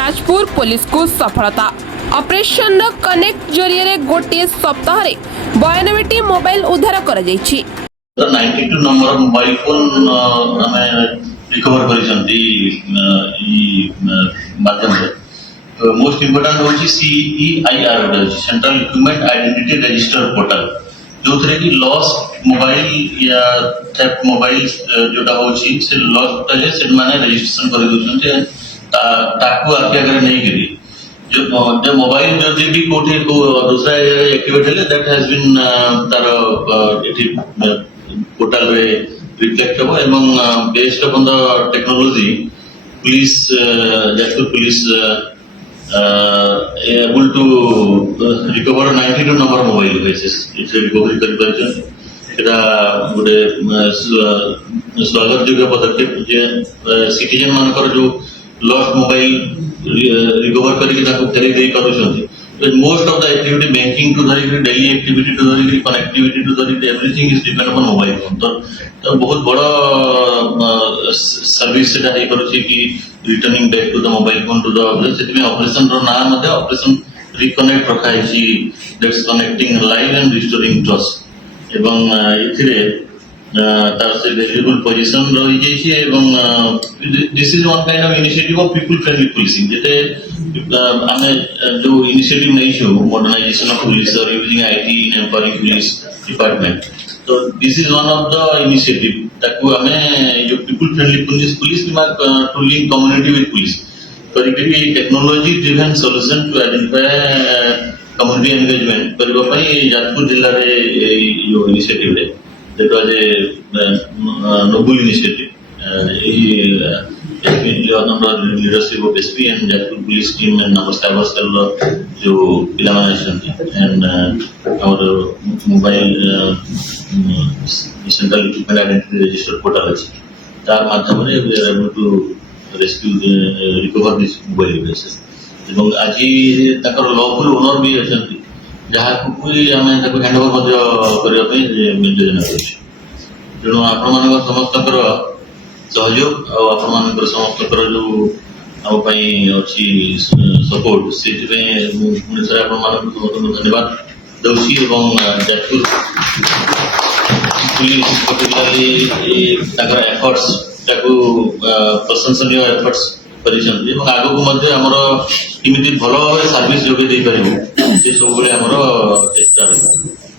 Jajpur police को सफलता। Operation connect जरिए गोटे सप्ताह 92टी मोबाइल उद्धार कर 92 नंबर मोबाइल फोन आमे रिकवर करिसंती माध्यम रे मोस्ट इंपोर्टेंट होची CEIR central equipment identity register portal जो थरे की लॉस मोबाइल या थेफ्ट मोबाइल जोटा होची से लॉस तले से माने रजिस्ट्रेशन कर दोछंती ताकू आके अगर नहीं गिरी जो मोबाइल जो भी कोठी को दूसरा एक्टिवेट है दैट हैज बीन तार इति पोर्टल रे रिफ्लेक्ट हो एवं based upon the technology police Jajpur police able to recover 92 number mobile devices it's recovery कर पाछन एटा गोटे स्वागत योग्य पदक्षेप जे सिटीजन मानकर जो लॉस्ट मोबाइल रिकवर करके ताको फेरी दे करूछंती most of the activity banking to the daily activity to the connectivity to the everything is depend upon mobile phone तो बहुत बड़ा सर्विस से है करूची कि returning back to the mobile phone to the सेति में ऑपरेशन रो नाम मध्ये ऑपरेशन रिकनेक्ट रखा है छी that's connecting live and restoring trust एवं इथिरे तार से वैल्यूएबल पोजीशन रही जेछि एवं this is one kind of initiative of people friendly policing जेते आमे जो इनिशिएटिव नहीं छो मॉडर्नाइजेशन ऑफ पुलिस और using IT in empowering police department तो this is one of the initiative ताकू हमें जो पीपल फ्रेंडली पुलिस की to link community with police करी technology driven solution to identify community engagement करबा पई जाजपुर जिल्ला रे जो इनिशिएटिव रे that was a noble initiative leadership of SP and Jajpur police team and number staff जो पिला एंड और mobile central equipment identity register portal अछि तार माध्यम रे we are able to rescue recover this mobile devices एवं आज ताकर लॉफुल ओनर भी अछंती जहा को हमें ताको हैंडओवर मध्य करिया पे योजना अछि तेणु आपण मानक समस्तकर सहयोग और आपण मानकर समस्तकर जो हम पई अछि सपोर्ट सेति पे पुलिस रे आपण मानक धन्यवाद दउसी एवं जाजपुर पुलिस पर्टिकुलरली ताकर एफर्ट्स ताको प्रशंसनीय एफर्ट्स करिसंती एवं आगो को मध्य हमर किमिति भलो सर्विस जोगे दे परिबो से सब हमर चेष्टा